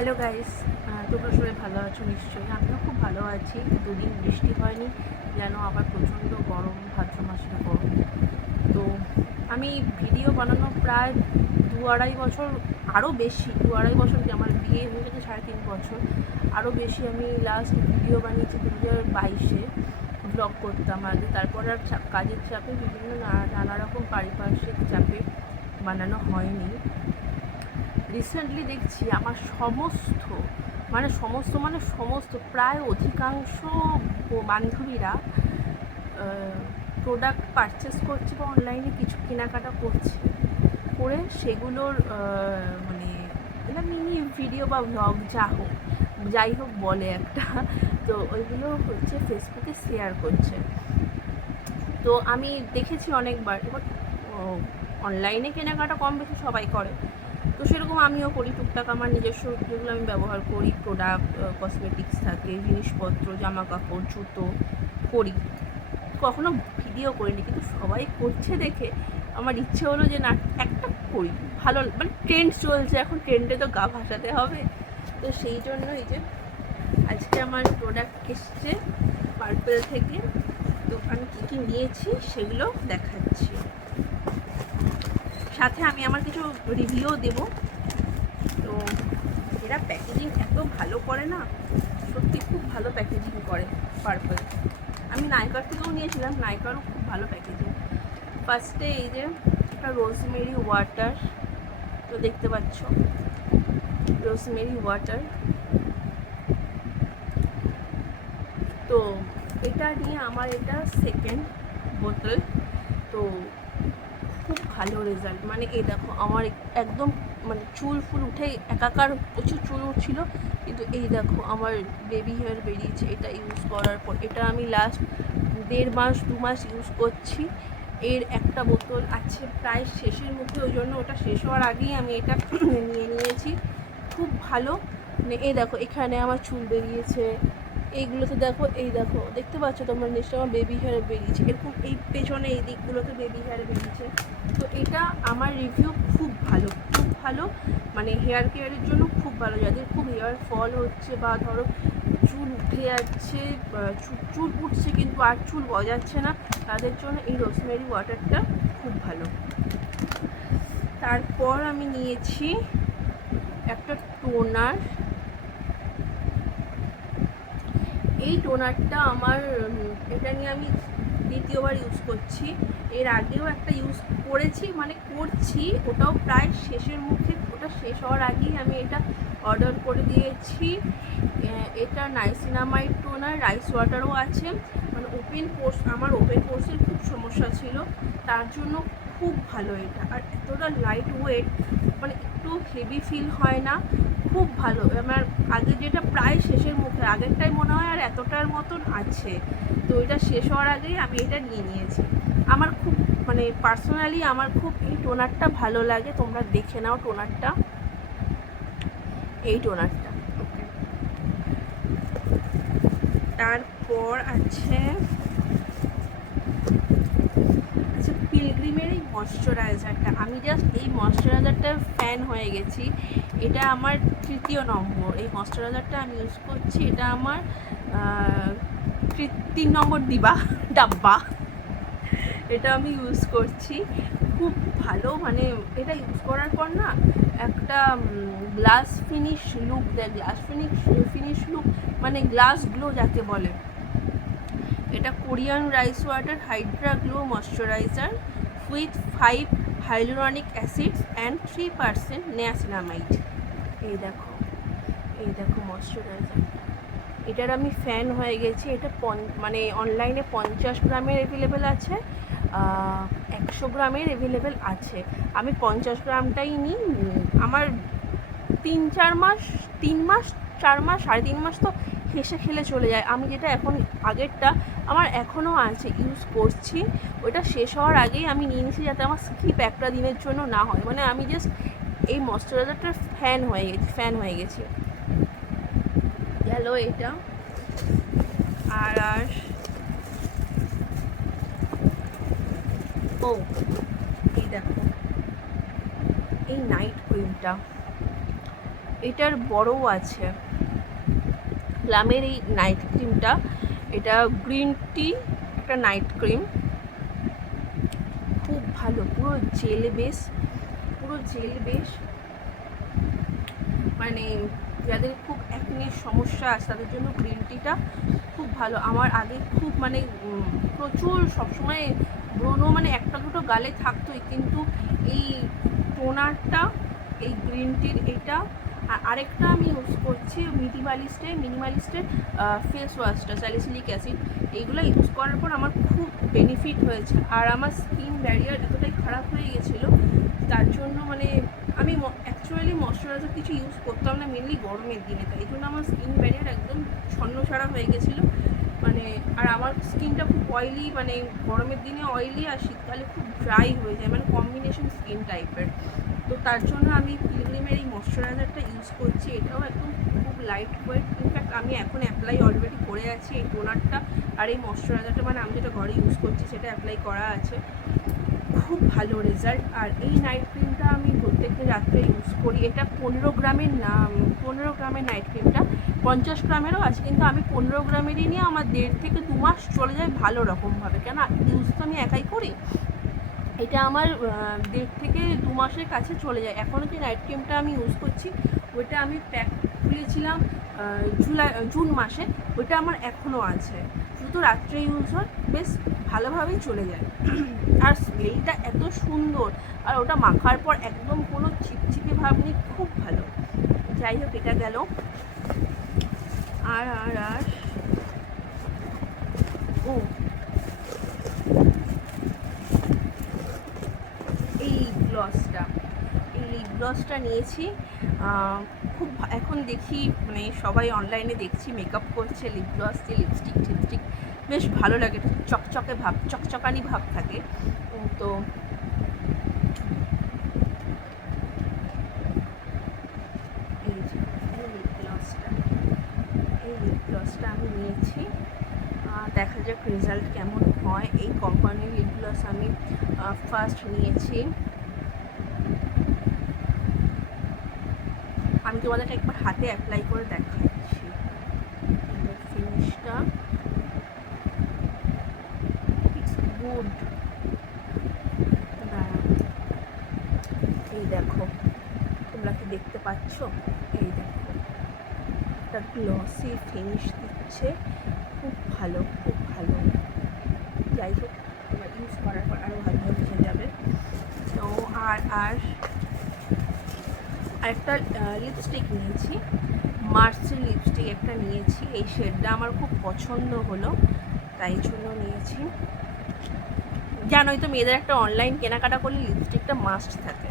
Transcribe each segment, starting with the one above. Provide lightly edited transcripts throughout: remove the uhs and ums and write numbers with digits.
Hello guys, তোমরা সবাই ভালো আছো নিশ্চয়ই। আমিও খুব ভালো আছি। দুদিন বৃষ্টি হয়নি, যেন আবার প্রচণ্ড গরম, ভাদ্র মাসের গরম। তো আমি ভিডিও বানানো প্রায় 2-2.5 বছর, আরও বেশি 2-2.5 বছর, কি আমার বিয়ে হয়ে গেছে 3.5 বছর, আরও বেশি। আমি লাস্ট ভিডিও বানিয়েছি 2022-এ। ব্লগ করতাম আগে, তারপর আর কাজের চাপে, বিভিন্ন নানা রকম পারিপার্শ্বিক চাপে বানানো হয়নি। রিসেন্টলি দেখছি আমার সমস্ত প্রায় অধিকাংশ বান্ধবীরা প্রোডাক্ট পারচেস করছে বা অনলাইনে কিছু কেনাকাটা করছে, করে সেগুলোর মানে এটা মিনি ভিডিও বা ভ্লগ যাই হোক বলে একটা, তো ওইগুলো হচ্ছে ফেসবুকে শেয়ার করছে। তো আমি দেখেছি অনেকবার। এবার অনলাইনে কেনাকাটা কম বেশি সবাই করে, তো সেরকম আমিও করি টুকটাক। আমার নিজস্ব যেগুলো আমি ব্যবহার করি, প্রোডাক্ট, কসমেটিক্স থাকে, জিনিসপত্র, জামা কাপড়, জুতো করি। কখনো ভিডিও করিনি, কিন্তু সবাই করছে দেখে আমার ইচ্ছে হলো যে না, একটা করি। ভালো, মানে ট্রেন্ড চলছে এখন, ট্রেন্ডে তো গা ভাসাতে হবে। তো সেই জন্য এই যে আজকে আমার প্রোডাক্ট এসছে পার্পেল থেকে। তো আমি কী কী নিয়েছি সেগুলো দেখাচ্ছি, সাথে আমি আমার কিছু রিভিউ দেবো। তো এরা প্যাকেজিং এত ভালো করে না, সত্যি খুব ভালো প্যাকেজিং করে পার্পল। আমি নাইকার থেকেও নিয়েছিলাম, নাইকারও খুব ভালো প্যাকেজিং। ফার্স্টে এই যে একটা রোজমেরি ওয়াটার, তো দেখতে পাচ্ছ রোজমেরি ওয়াটার। তো এটা নিয়ে আমার এটা সেকেন্ড বোতল। তো খুব ভালো রেজাল্ট, মানে এই দেখো আমার একদম মানে চুল ফুল উঠে একাকার, প্রচুর চুল উঠছিল, কিন্তু এই দেখো আমার বেবি হেয়ার বেরিয়েছে এটা ইউজ করার পর। এটা আমি লাস্ট 1.5-2 মাস ইউজ করছি। এর একটা বোতল আছে প্রায় শেষের মুখে, ওই জন্য ওটা শেষ হওয়ার আগেই আমি এটা নিয়ে নিয়েছি। খুব ভালো, মানে এই দেখো এখানে আমার চুল বেরিয়েছে, এইগুলোতে দেখো, এই দেখো দেখতে পাচ্ছ তোমরা নিশ্চয়ই আমার বেবি হেয়ার বেরিয়েছে, এরকম এই পেছনে এই দিকগুলোতে বেবি হেয়ার বেরিয়েছে। তো এটা আমার রিভিউ খুব ভালো, খুব ভালো, মানে হেয়ার কেয়ারের জন্য খুব ভালো। যাদের খুব হেয়ার ফল হচ্ছে বা ধরো চুল উঠে যাচ্ছে, চুল উঠছে কিন্তু আর চুল গজাচ্ছে না, তাদের জন্য এই রোজমেরি ওয়াটারটা খুব ভালো। তারপর আমি নিয়েছি একটা টোনার। এই টোনারটা আমার, এটা নিয়ে আমি দ্বিতীয়বার ইউজ করছি। এর আগেও একটা ইউজ করেছি, মানে করছি, ওটাও প্রায় শেষের মুখে, ওটা শেষ হওয়ার আগেই আমি এটা অর্ডার করে দিয়েছি। এটা নাইসিনামাইড টোনার, রাইস ওয়াটারও আছে। মানে আমার ওপেন পোর্সের খুব সমস্যা ছিল, তার জন্য খুব ভালো এটা। আর এতটা লাইট ওয়েট, মানে একটু হেভি ফিল হয় না, খুব ভালো। আমার আগে যেটা প্রায় শেষের মুখে, আগেরটাই মনে হয় আর এতটার মতন আছে, তো এটা শেষ হওয়ার আগেই আমি এটা নিয়ে নিয়েছি। আমার খুব, মানে পার্সোনালি আমার খুব এই টোনারটা ভালো লাগে। তোমরা দেখে নাও টোনারটা, এই টোনারটা। তারপর আছে পিলগ্রিমের এই ময়শ্চারাইজারটা। আমি জাস্ট এই ময়শ্চারাইজারটার ফ্যান হয়ে গেছি। এটা আমার 3য় নম্বর এই ময়শ্চারাইজারটা আমি ইউজ করছি। এটা আমার 3 নম্বর ডাব্বা এটা আমি ইউজ করছি, খুব ভালো। মানে এটা ইউজ করার পর না একটা গ্লাস ফিনিশ লুক দেয়, ফিনিশ লুক, মানে গ্লাস গ্লো যাকে বলে। এটা Korean rice water Hydra glow moisturiser with 5 hyaluronic acids and 3% niacinamide. এই দেখো ময়শ্চারাইজার, এটার আমি ফ্যান হয়ে গেছি। এটা মানে অনলাইনে 50 গ্রামের অ্যাভেলেবেল আছে, 100 গ্রামের অ্যাভেলেবেল আছে। আমি 50 গ্রামটাই নিই। আমার 3-4 মাস, 3 মাস 4 মাস, 3.5 মাস তো হেসে খেলে চলে যায়। আমি যেটা এখন, আগেরটা আমার এখনও আছে, ইউজ করছি। ওটা শেষ হওয়ার আগেই আমি নিয়ে নিয়েছি, যাতে আমার স্কিপ একটা দিনের জন্য না হয়। মানে আমি জাস্ট এই ময়শ্চারাইজারটার ফ্যান হয়ে গেছি। গেল এটা। আর ও, এই দেখো এই নাইট ক্রিমটা, এটার বড়ও আছে। প্লামের এই নাইট ক্রিমটা, এটা গ্রিন টি একটা নাইট ক্রিম, খুব ভালো, পুরো জেল বেস, পুরো জেল বেস। মানে যাদের খুব অ্যাকনির সমস্যা আছে তাদের জন্য গ্রিন টিটা খুব ভালো। আমার আগে খুব মানে প্রচুর সবসময় ব্রণ মানে একটা দুটো গালে থাকতোই, কিন্তু এই টোনারটা, এই গ্রিন টির এইটা, আর আরেকটা আমি ইউজ করছি মিনিমালিস্টের ফেস ওয়াশটা, স্যালিসিলিক অ্যাসিড, এইগুলো ইউজ করার পর আমার খুব বেনিফিট হয়েছে। আর আমার স্কিন ব্যারিয়ার এতটাই খারাপ হয়ে গেছিলো, তার জন্য মানে আমি অ্যাকচুয়ালি ময়শ্চারাইজার কিছু ইউজ করতাম না, মেনলি গরমের দিনে, তাই জন্য আমার স্কিন ব্যারিয়ার একদম ছন্নছাড়া হয়ে গেছিলো। মানে আর আমার স্কিনটা খুব অয়েলি, মানে গরমের দিনে অয়েলি আর শীতকালে খুব ড্রাই হয়ে যায়, মানে কম্বিনেশন স্কিন টাইপের। তো তার জন্য আমি পিলগ্রিমের এই ময়শ্চারাইজারটা ইউজ করছি। এটাও একদম খুব লাইট ওয়েট, ইনফ্যাক্ট আমি এখন অ্যাপ্লাই অলরেডি করে আছি এই টোনারটা আর এই ময়শ্চারাইজারটা, মানে আমি যেটা ঘরে ইউজ করছি সেটা অ্যাপ্লাই করা আছে, খুব ভালো রেজাল্ট। আর এই নাইট ক্রিমটা আমি প্রত্যেকদিন রাত্রে ইউজ করি। এটা 15 গ্রামের নাইট ক্রিমটা, 50 গ্রামেরও আছে, কিন্তু আমি 15 গ্রামেরই নিয়ে আমার 1.5 থেকে 2 মাস চলে যায় ভালো রকমভাবে, কেন ইউজ তো আমি একাই করি। এটা আমার 1.5 থেকে 2 মাসের কাছে চলে যায়। এখনও যে নাইট ক্রিমটা আমি ইউজ করছি ওইটা আমি প্যাক খুলেছিলাম জুন মাসে, ওইটা আমার এখনও আছে, শুধু রাত্রে ইউজ হয়, বেশ ভালোভাবেই চলে যায়। আর স্মেলটা এত সুন্দর, আর ওটা মাখার পর একদম কোনো চিপচিপে ভাব নেই, খুব ভালো। যাই হোক, এটা গেল। আর আর আর ও এই লিপ গ্লসটা নিয়েছি। খুব এখন দেখি মানে সবাই অনলাইনে দেখছি মেকআপ করছে, লিপ গ্লস দিয়ে লিপস্টিক বেশ ভালো লাগে, চকচকে ভাব, চকচকানি ভাব থাকে। তো এই যে লিপ গ্লসটা আমি নিয়েছি, দেখা যাক রেজাল্ট কেমন হয়। এই কোম্পানির লিপ গ্লস আমি ফার্স্ট নিয়েছি। আমি তোমাদেরকে একবার হাতে অ্যাপ্লাই করে দেখাচ্ছি ফিনিশটা, ইটস গুড। এই দেখো, তোমরা কি দেখতে পাচ্ছ? এই দেখো, একটা গ্লসি ফিনিশ দিচ্ছে, খুব ভালো, খুব ভালো। যাই হোক, তোমরা ইউজ করার পর আরও ভালোভাবে বুঝে যাবে। তো আর একটা লিপস্টিক নিয়েছি, মার্সের লিপস্টিক একটা নিয়েছি। এই শেডটা আমার খুব পছন্দ হলো, তাই জন্য নিয়েছি। জানোই তো মেয়েদের একটা অনলাইন কেনাকাটা করলে লিপস্টিকটা মাস্ট থাকে,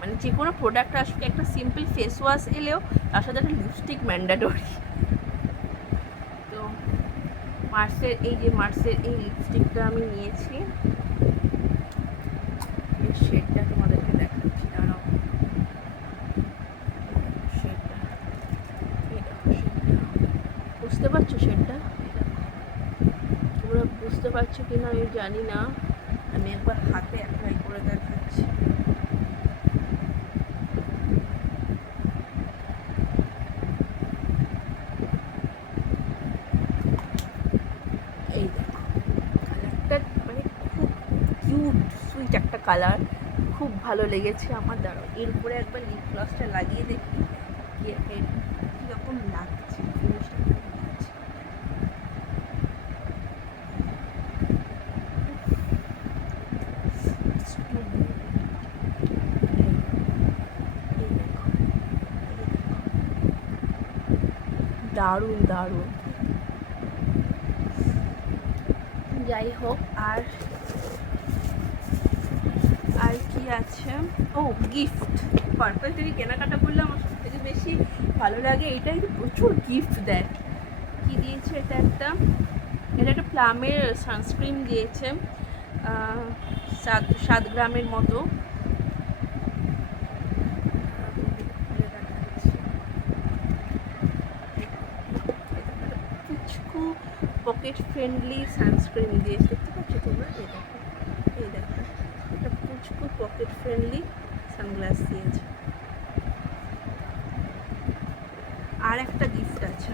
মানে যে কোনো প্রোডাক্ট আসবে, একটা সিম্পল ফেস ওয়াশ এলেও তার সাথে একটা লিপস্টিক ম্যান্ডেটরি। তো মার্সের এই লিপস্টিকটা আমি নিয়েছি। এই শেডটা তোমাদেরকে দেখাচ্ছি, দাঁড়াও। শেডটা বুঝতে পারছো? শেডটা তোমরা বুঝতে পারছো কি না আমি জানি না, আমি একবার হাতে অ্যাপ্লাই করে দেখাচ্ছি। এই দেখো, কালারটা মানে খুব কিউট সুইট একটা কালার, খুব ভালো লেগেছে আমার। দাঁড়াও, এর উপরে একবার লিপ গ্লসটা লাগিয়ে দেখি কীরকম লাগছে, জিনিসটা লাগছে। দারুণ দারুণ। যাই হোক, আর কি আছে? ও গিফট, পারফেক্টলি কেনাকাটা করলে আমার সব থেকে বেশি ভালো লাগে এটাই, প্রচুর গিফট দেয়। কি দিয়েছে? এটা একটা প্লামের সানস্ক্রিন দিয়েছে, 7 গ্রামের মতো। পুচকু পকেট ফ্রেন্ডলি সানস্ক্রিন দিয়েছে, দেখতে পাচ্ছ তোমরা? এই দেখো, একটা পুচকু পকেট ফ্রেন্ডলি সানগ্লাস দিয়েছে। আর একটা গিফট আছে,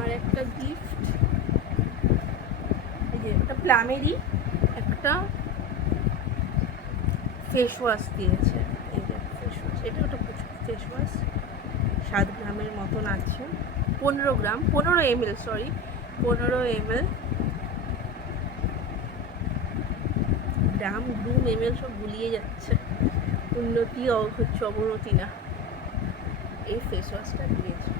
আর একটা গিফট, এই যে একটা প্লামেরই একটা ফেস ওয়াশ দিয়েছে। এই যে ফেস ওয়াশ, এটা ওটা ফেস ওয়াশ 7 গ্রামের মতন আছে, 15 গ্রাম, 15 ml, সরি 15 ml। গ্রাম গ্রুম ml সব গুলিয়ে যাচ্ছে, উন্নতি হচ্ছে অবনতি না। এই ফেস ওয়াশটা দিয়েছে।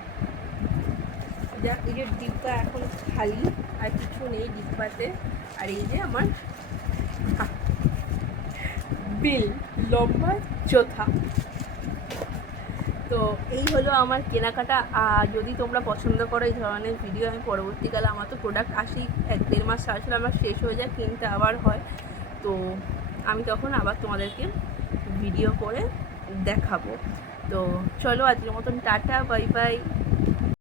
যাক, এই যে ডিব্বা এখন খালি, আর কিছু নেই ডিব্বাতে। আর এই যে আমার বিল, লম্বা চোথা। তো এই হলো আমার কেনাকাটা। আর যদি তোমরা পছন্দ করো এই ধরনের ভিডিও, আমি পরবর্তীকালে, আমার তো প্রোডাক্ট আসি 1-1.5 মাস আসলে আমার শেষ হয়ে যায়, কিনতে আবার হয়, তো আমি তখন আবার তোমাদেরকে ভিডিও করে দেখাবো। তো চলো আজকের মতন টাটা, বাই বাই।